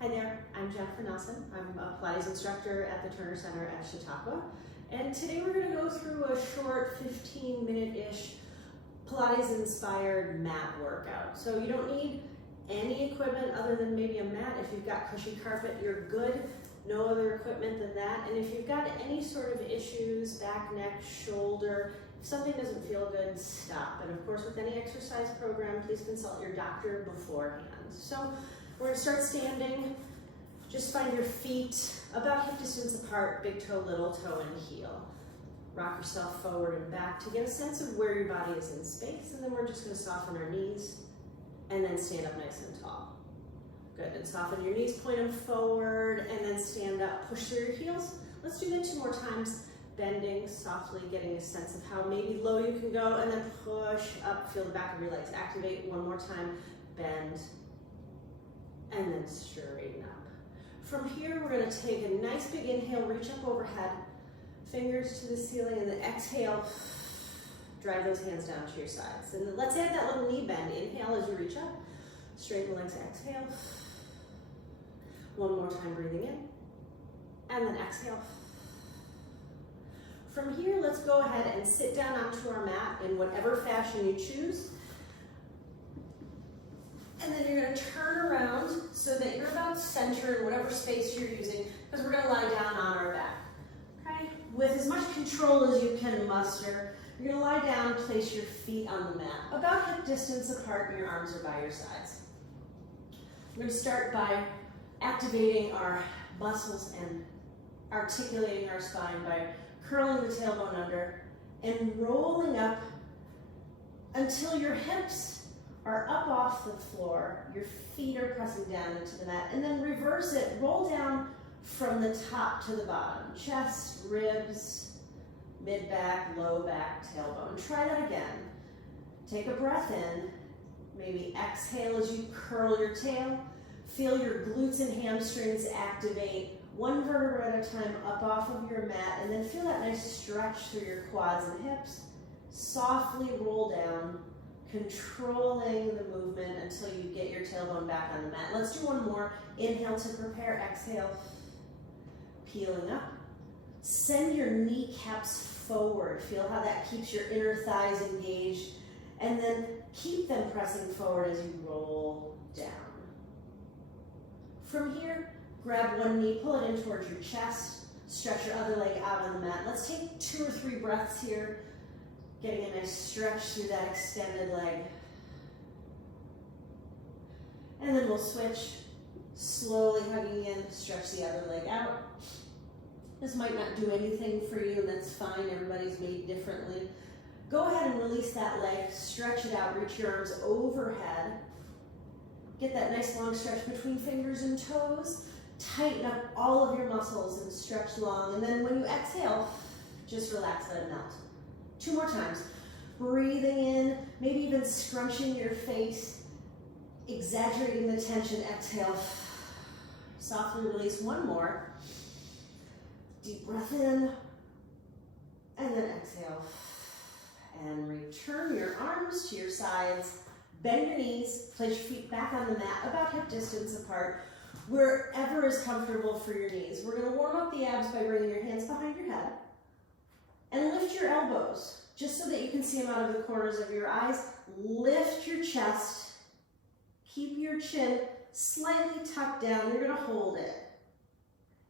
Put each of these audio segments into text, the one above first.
Hi there, I'm Jennifer Nelsen. I'm a Pilates instructor at the Turner Center at Chautauqua. And today we're going to go through a short 15-minute-ish Pilates-inspired mat workout. So you don't need any equipment other than maybe a mat. If you've got cushy carpet, you're good. No other equipment than that. And if you've got any sort of issues, back, neck, shoulder, if something doesn't feel good, stop. And of course, with any exercise program, please consult your doctor beforehand. So we're going to start standing. Just find your feet about hip distance apart, big toe, little toe, and heel. Rock yourself forward and back to get a sense of where your body is in space. And then we're just going to soften our knees and then stand up nice and tall. Good, and soften your knees, point them forward, and then stand up, push through your heels. Let's do that 2 more times, bending, softly getting a sense of how maybe low you can go, and then push up, feel the back of your legs. Activate 1 more time, bend, and then straighten up. From here, we're gonna take a nice big inhale, reach up overhead, fingers to the ceiling, and then exhale, drive those hands down to your sides. And then let's add that little knee bend. Inhale as you reach up, straighten the legs, exhale. 1 more time, breathing in, and then exhale. From here, let's go ahead and sit down onto our mat in whatever fashion you choose. And then you're gonna turn around so that you're about center in whatever space you're using, because we're gonna lie down on our back, okay? With as much control as you can muster, you're gonna lie down, place your feet on the mat, about hip distance apart, and your arms are by your sides. We're gonna start by activating our muscles and articulating our spine by curling the tailbone under and rolling up until your hips are up off the floor, your feet are pressing down into the mat, and then reverse it, roll down from the top to the bottom, chest, ribs, mid-back, low back, tailbone. Try that again. Take a breath in, maybe exhale as you curl your tail, feel your glutes and hamstrings activate, 1 vertebra at a time up off of your mat, and then feel that nice stretch through your quads and hips. Softly roll down, controlling the movement until you get your tailbone back on the mat. Let's do 1 more. Inhale to prepare, exhale, peeling up. Send your kneecaps forward. Feel how that keeps your inner thighs engaged. And then keep them pressing forward as you roll down. From here, grab 1 knee, pull it in towards your chest, stretch your other leg out on the mat. Let's take 2 or 3 breaths here. Getting a nice stretch through that extended leg. And then we'll switch, slowly hugging in, stretch the other leg out. This might not do anything for you, and that's fine, everybody's made differently. Go ahead and release that leg, stretch it out, reach your arms overhead. Get that nice long stretch between fingers and toes. Tighten up all of your muscles and stretch long, and then when you exhale, just relax, let it melt. 2 more times. Breathing in, maybe even scrunching your face, exaggerating the tension, exhale. Softly release 1 more. Deep breath in, and then exhale. And return your arms to your sides, bend your knees, place your feet back on the mat, about hip distance apart, wherever is comfortable for your knees. We're gonna warm up the abs by bringing your hands behind your head. And lift your elbows, just so that you can see them out of the corners of your eyes. Lift your chest. Keep your chin slightly tucked down. You're gonna hold it.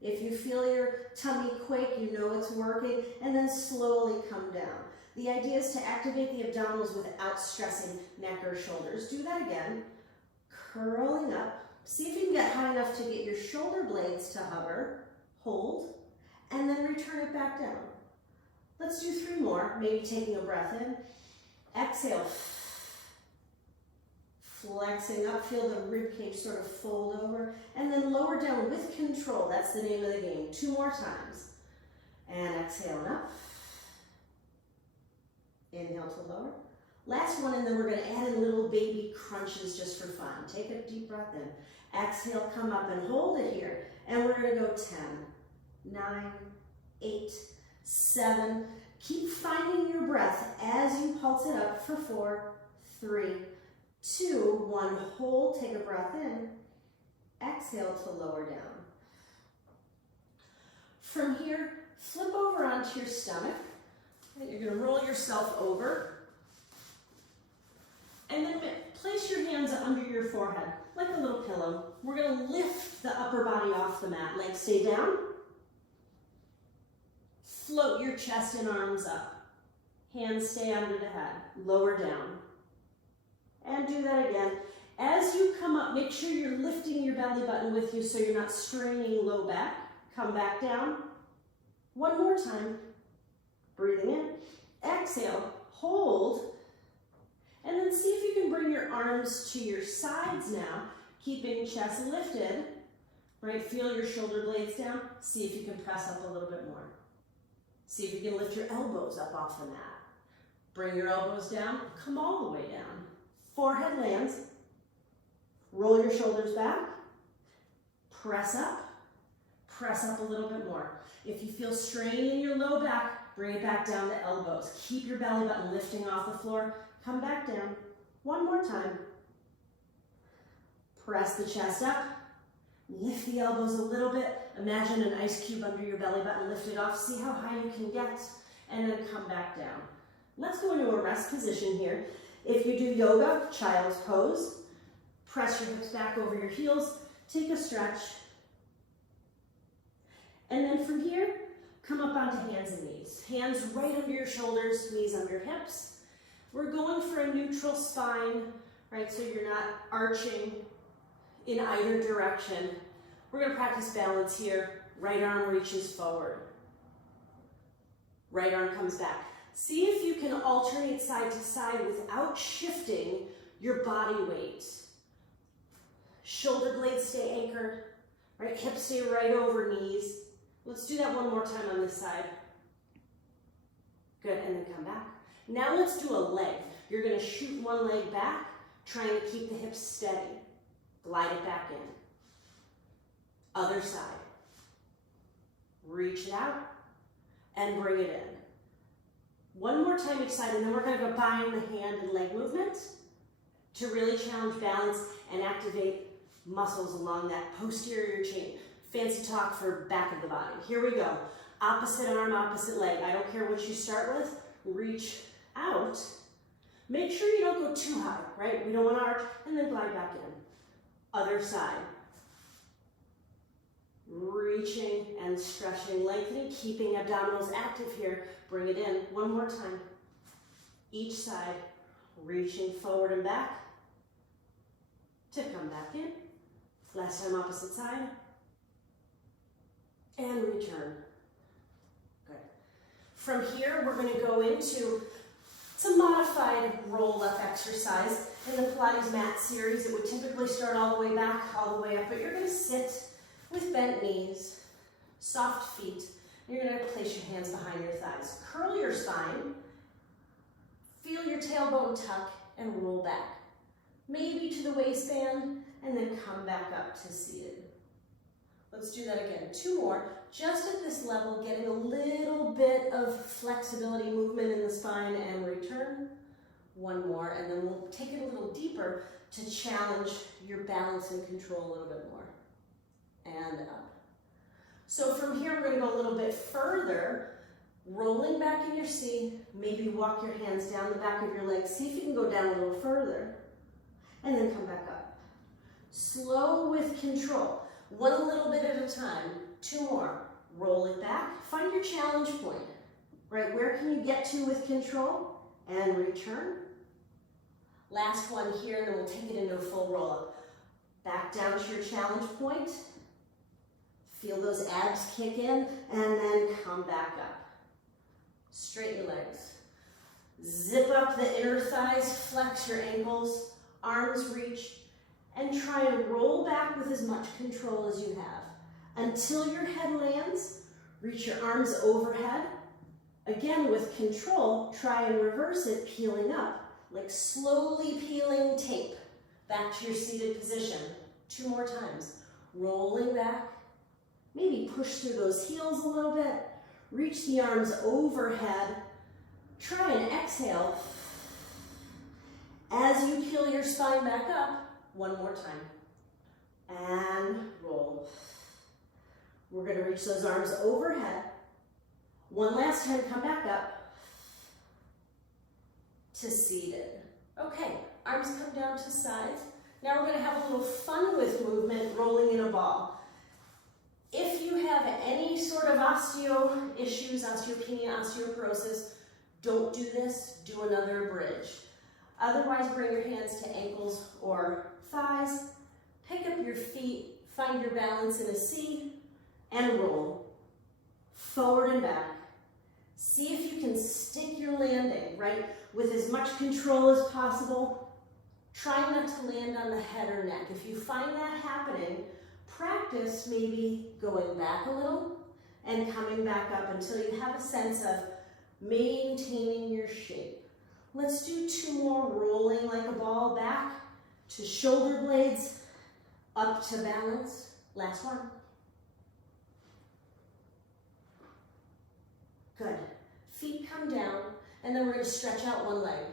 If you feel your tummy quake, you know it's working, and then slowly come down. The idea is to activate the abdominals without stressing neck or shoulders. Do that again. Curling up. See if you can get high enough to get your shoulder blades to hover. Hold, and then return it back down. Let's do 3 more, maybe taking a breath in. Exhale. Flexing up, feel the rib cage sort of fold over, and then lower down with control. That's the name of the game. 2 more times. And exhale up. Inhale to lower. Last one, and then we're gonna add in little baby crunches just for fun. Take a deep breath in. Exhale, come up and hold it here. And we're gonna go 10, 9, 8, 7. Keep finding your breath as you pulse it up for 4, 3, 2, 1. Hold, take a breath in. Exhale to lower down. From here, flip over onto your stomach. And you're going to roll yourself over. And then place your hands under your forehead, like a little pillow. We're going to lift the upper body off the mat. Legs stay down. Float your chest and arms up. Hands stay under the head. Lower down. And do that again. As you come up, make sure you're lifting your belly button with you so you're not straining low back. Come back down. One more time. Breathing in. Exhale. Hold. And then see if you can bring your arms to your sides now, keeping chest lifted. Right? Feel your shoulder blades down. See if you can press up a little bit more. See if you can lift your elbows up off the mat. Bring your elbows down. Come all the way down. Forehead lands. Roll your shoulders back. Press up a little bit more. If you feel strain in your low back, bring it back down to elbows. Keep your belly button lifting off the floor. Come back down. One more time. Press the chest up. Lift the elbows a little bit. Imagine an ice cube under your belly button. Lift it off. See how high you can get. And then come back down. Let's go into a rest position here. If you do yoga, child's pose. Press your hips back over your heels. Take a stretch. And then from here, come up onto hands and knees. Hands right under your shoulders, knees under your hips. We're going for a neutral spine, right? So you're not arching in either direction. We're going to practice balance here. Right arm reaches forward. Right arm comes back. See if you can alternate side to side without shifting your body weight. Shoulder blades stay anchored, right? Hips stay right over knees. Let's do that one more time on this side. Good, and then come back. Now let's do a leg. You're going to shoot one leg back, trying to keep the hips steady. Glide it back in. Other side. Reach it out and bring it in. One more time each side, and then we're going to combine the hand and leg movement to really challenge balance and activate muscles along that posterior chain. Fancy talk for back of the body. Here we go. Opposite arm, opposite leg. I don't care what you start with. Reach out. Make sure you don't go too high, right? We don't want to arch, and then glide back in. Other side. Reaching and stretching, lengthening, keeping abdominals active here. Bring it in. One more time. Each side. Reaching forward and back to come back in. Last time, opposite side. And return. Good. From here, we're going to go into some modified roll-up exercise. In the Pilates mat series, it would typically start all the way back, all the way up, but you're going to sit with bent knees, soft feet. You're going to place your hands behind your thighs. Curl your spine. Feel your tailbone tuck and roll back. Maybe to the waistband, and then come back up to seated. Let's do that again. Two more. Just at this level, getting a little bit of flexibility, movement in the spine, and return. One more, and then we'll take it a little deeper to challenge your balance and control a little bit more. And up. So from here, we're going to go a little bit further, rolling back in your seat. Maybe walk your hands down the back of your legs. See if you can go down a little further. And then come back up. Slow with control. One little bit at a time. Two more. Roll it back. Find your challenge point. Right, where can you get to with control? And return. Last one here, and then we'll take it into a full roll-up. Back down to your challenge point. Feel those abs kick in, and then come back up. Straighten your legs. Zip up the inner thighs, flex your ankles, arms reach, and try and roll back with as much control as you have. Until your head lands, reach your arms overhead. Again, with control, try and reverse it, peeling up, like slowly peeling tape back to your seated position. Two more times. Rolling back. Maybe push through those heels a little bit. Reach the arms overhead. Try and exhale. As you peel your spine back up, one more time. and roll. We're going to reach those arms overhead. One last time, come back up to seated. Okay, arms come down to sides. Now we're going to have a little fun with movement, rolling in a ball. If you have any sort of osteo issues, osteopenia, osteoporosis, don't do this, do another bridge. Otherwise, bring your hands to ankles or thighs, pick up your feet, find your balance in a C, and roll. Forward and back. See if you can stick your landing, right, with as much control as possible. Try not to land on the head or neck. If you find that happening, practice maybe going back a little and coming back up until you have a sense of maintaining your shape. Let's do 2 more, rolling like a ball back to shoulder blades, up to balance. Last one. Good. Feet come down, and then we're going to stretch out one leg.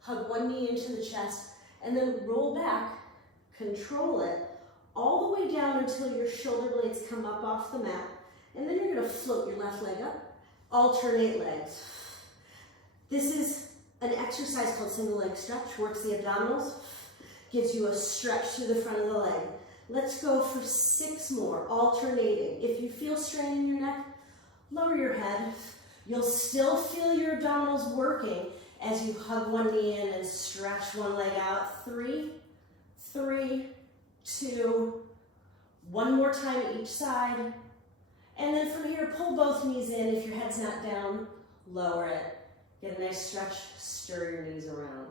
Hug one knee into the chest, and then roll back, control it, all the way down until your shoulder blades come up off the mat. And then you're going to float your left leg up, alternate legs. This is an exercise called single leg stretch, works the abdominals, gives you a stretch through the front of the leg. Let's go for 6 more, alternating. If you feel strain in your neck, lower your head. You'll still feel your abdominals working as you hug one knee in and stretch one leg out. 3, 3, 2, one more time each side. And then from here, pull both knees in. If your head's not down, lower it. Get a nice stretch, stir your knees around.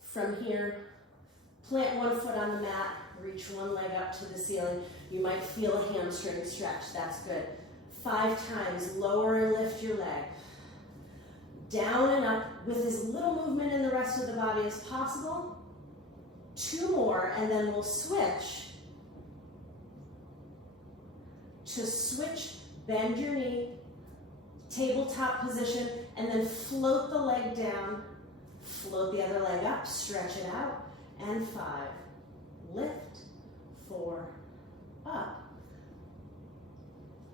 From here, plant one foot on the mat, reach one leg up to the ceiling. You might feel a hamstring stretch, that's good. 5 times, lower and lift your leg. Down and up with as little movement in the rest of the body as possible. 2 more, and then we'll switch. To switch, bend your knee, tabletop position, and then float the leg down. Float the other leg up, stretch it out, and 5. Lift, 4, up.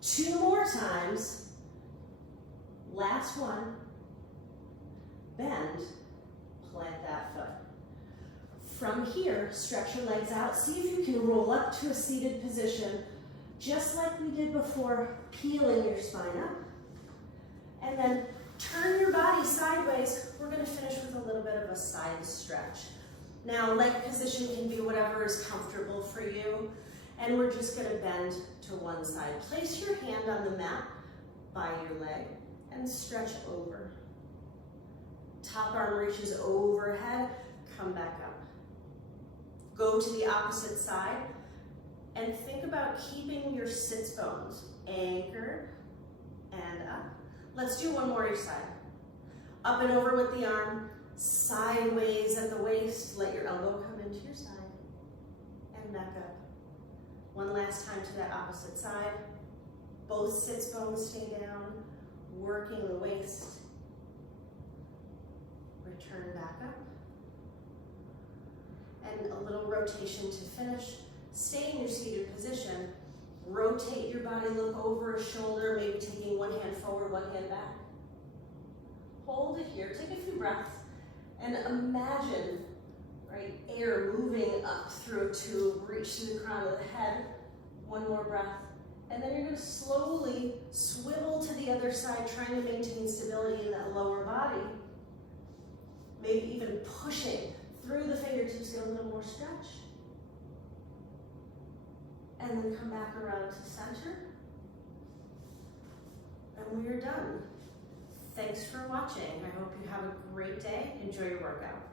2 more times. Last one. Bend, plant that foot. From here, stretch your legs out. See if you can roll up to a seated position, just like we did before, peeling your spine up. And then turn your body sideways. We're going to finish with a little bit of a side stretch. Now, leg position can be whatever is comfortable for you. And we're just going to bend to one side. Place your hand on the mat by your leg and stretch over. Top arm reaches overhead, come back up. Go to the opposite side and think about keeping your sits bones anchored and up. Let's do one more each side. Up and over with the arm, sideways at the waist. Let your elbow come into your side and back up. One last time to that opposite side. Both sits bones stay down, working the waist. Return back up. And a little rotation to finish. Stay in your seated position. Rotate your body, look over a shoulder, maybe taking one hand forward, one hand back. Hold it here, take a few breaths, and imagine, right, air moving up through a tube, reach through the crown of the head. One more breath. And then you're going to slowly swivel to the other side, trying to maintain stability in that lower body. Maybe even pushing through the fingertips, get a little more stretch. And then come back around to center. And we're done. Thanks for watching. I hope you have a great day. Enjoy your workout.